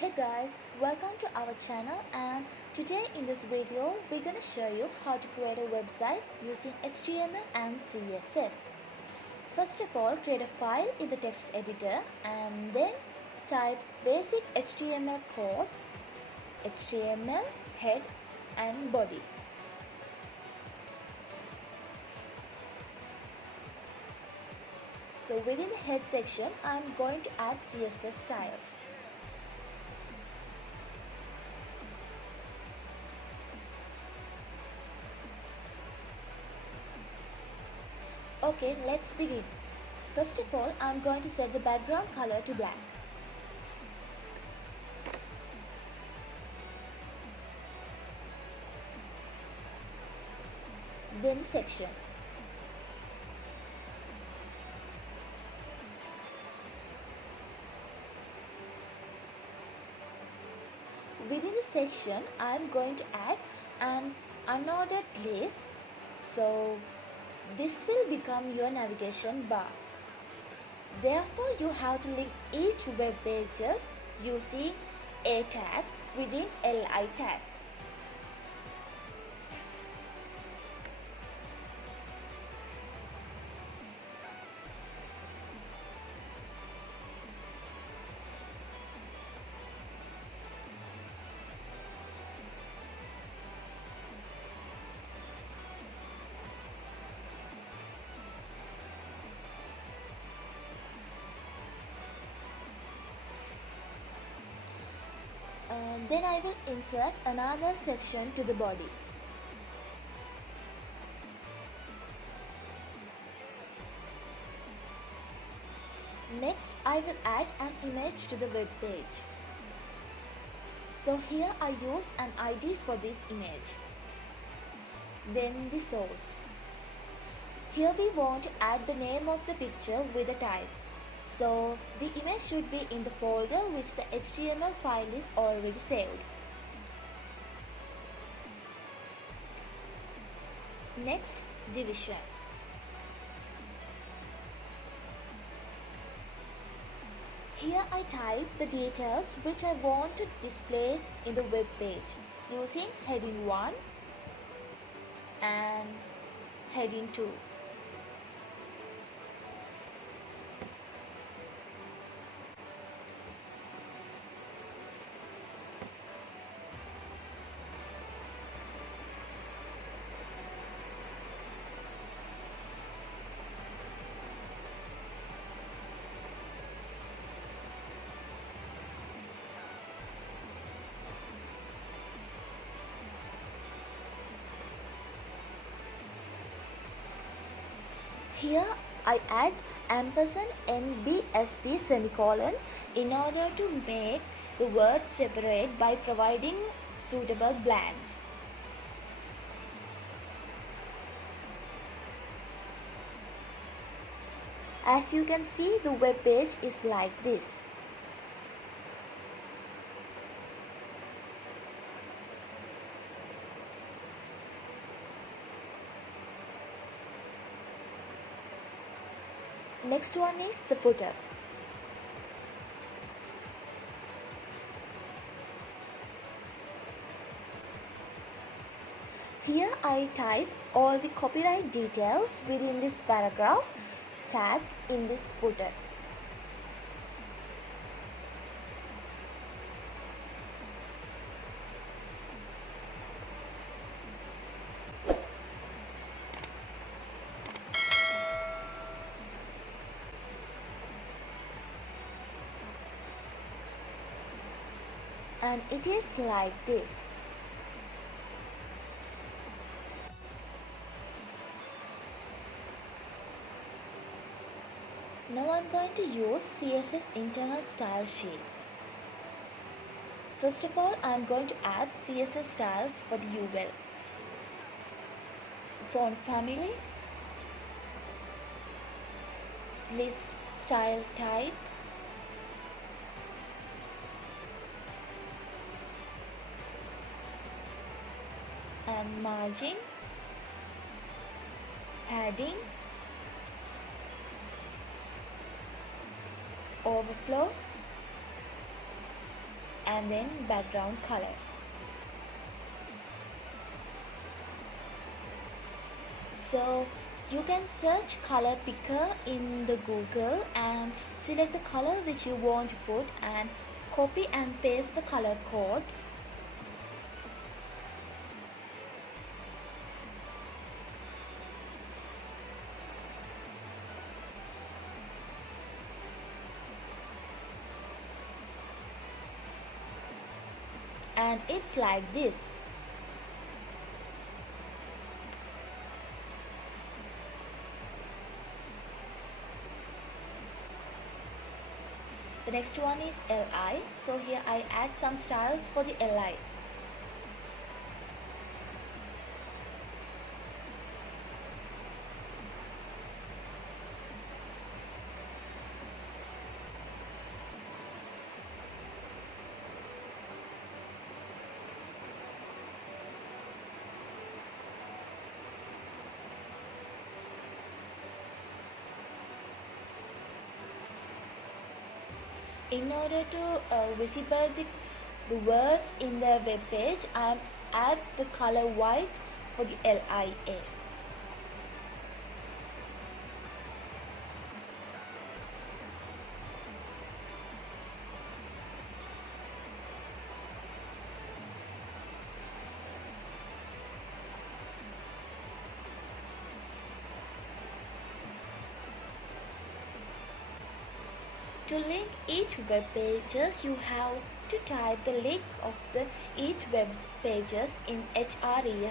Hey guys, welcome to our channel, and today in this video we're gonna show you how to create a website using HTML and CSS. First of all, create a file in the text editor and then type basic HTML codes, HTML, head and body. So within the head section, I'm going to add CSS styles. Okay, let's begin. First of all, I'm going to set the background color to black. Then the section. Within the section, I'm going to add an unordered list. So this will become your navigation bar. Therefore, you have to link each web pages using a tag within li tag. Then I will insert another section to the body. Next, I will add an image to the web page. So here I use an ID for this image. Then the source. Here we want to add the name of the picture with a type. So the image should be in the folder which the HTML file is already saved. Next, division. Here I type the details which I want to display in the web page using heading 1 and heading 2. Here I add ampersand NBSP semicolon in order to make the words separate by providing suitable blanks. As you can see, the web page is like this. Next one is the footer. Here I type all the copyright details within this paragraph tag in this footer. And it is like this. Now I'm going to use CSS internal style sheets. First of all, I'm going to add CSS styles for the UL. Font family, list style type, and margin, padding, overflow and then background color. So you can search color picker in the Google and select the color which you want to put and copy and paste the color code. And it's like this. The next one is LI. So here I add some styles for the LI. In order to visible the words in the web page, I add the color white for the LIA. To link each web pages, you have to type the link of each web pages in href.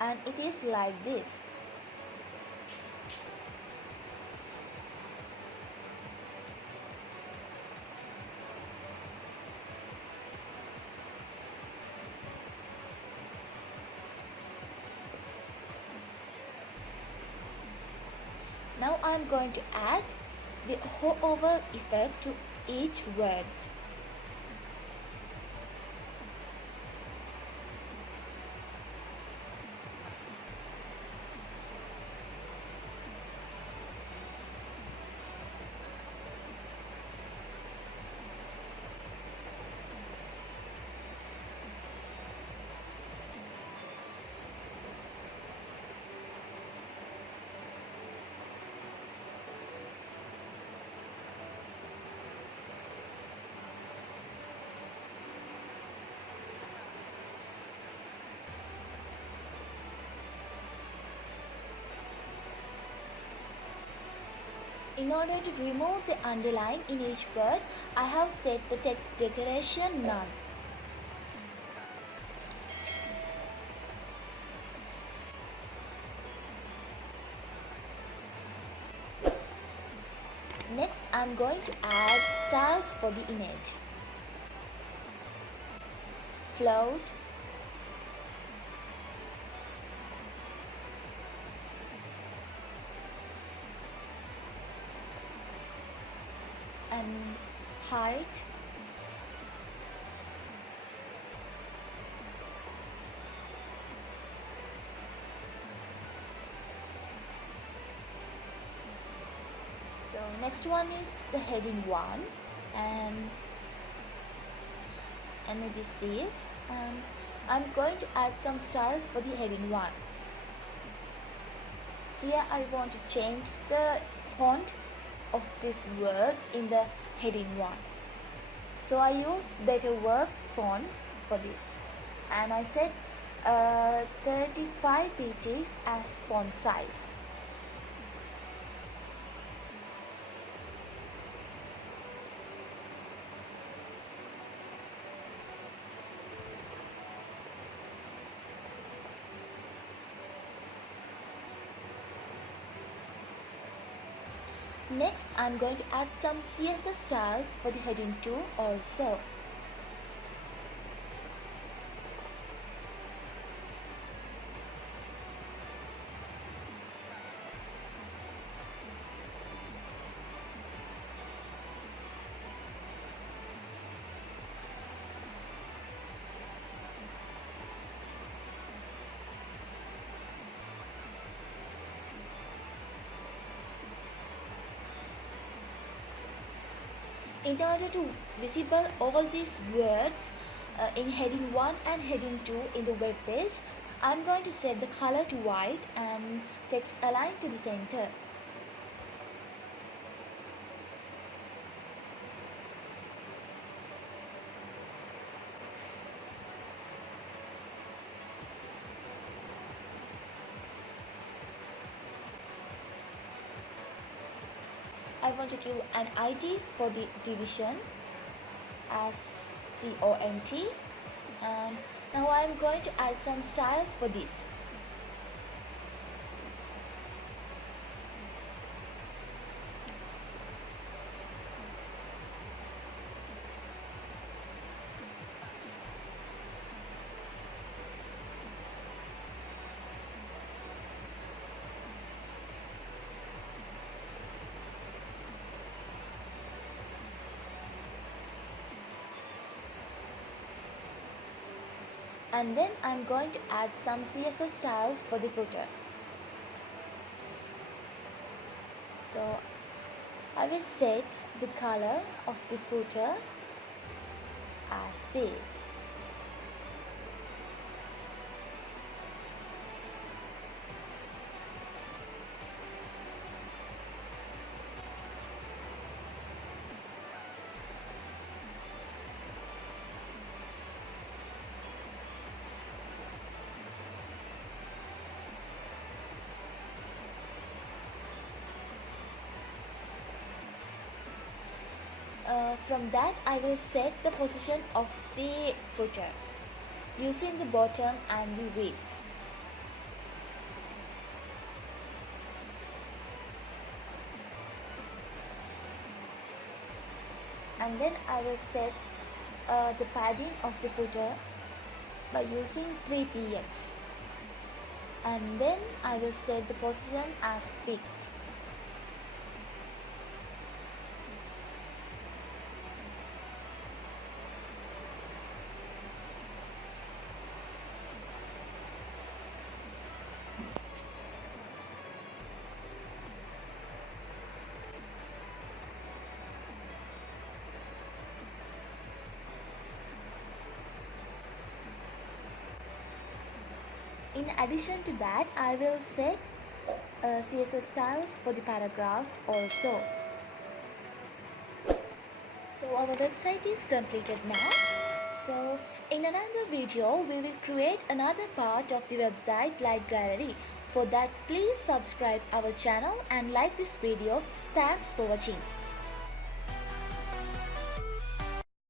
And it is like this. Now I am going to add the hover effect to each word. In order to remove the underline in each word, I have set the text decoration none. Next, I am going to add styles for the image. Float, and height, so next one is the heading 1 and it is this. I'm going to add some styles for the heading 1. Here I want to change the font of these words in the heading 1. So I use Better Works font for this, and I set 35 pt as font size. Next, I'm going to add some CSS styles for the heading 2 also. In order to visible all these words in heading 1 and heading 2 in the web page, I'm going to set the color to white and text align to the center. I want to give an ID for the division as CONT, and now I am going to add some styles for this. And then I'm going to add some CSS styles for the footer. So I will set the color of the footer as this. From that I will set the position of the footer using the bottom and the width. And then I will set the padding of the footer by using 3px. And then I will set the position as fixed. In addition to that, I will set CSS styles for the paragraph also. So our website is completed now. So in another video, we will create another part of the website like gallery. For that, please subscribe our channel and like this video. Thanks for watching.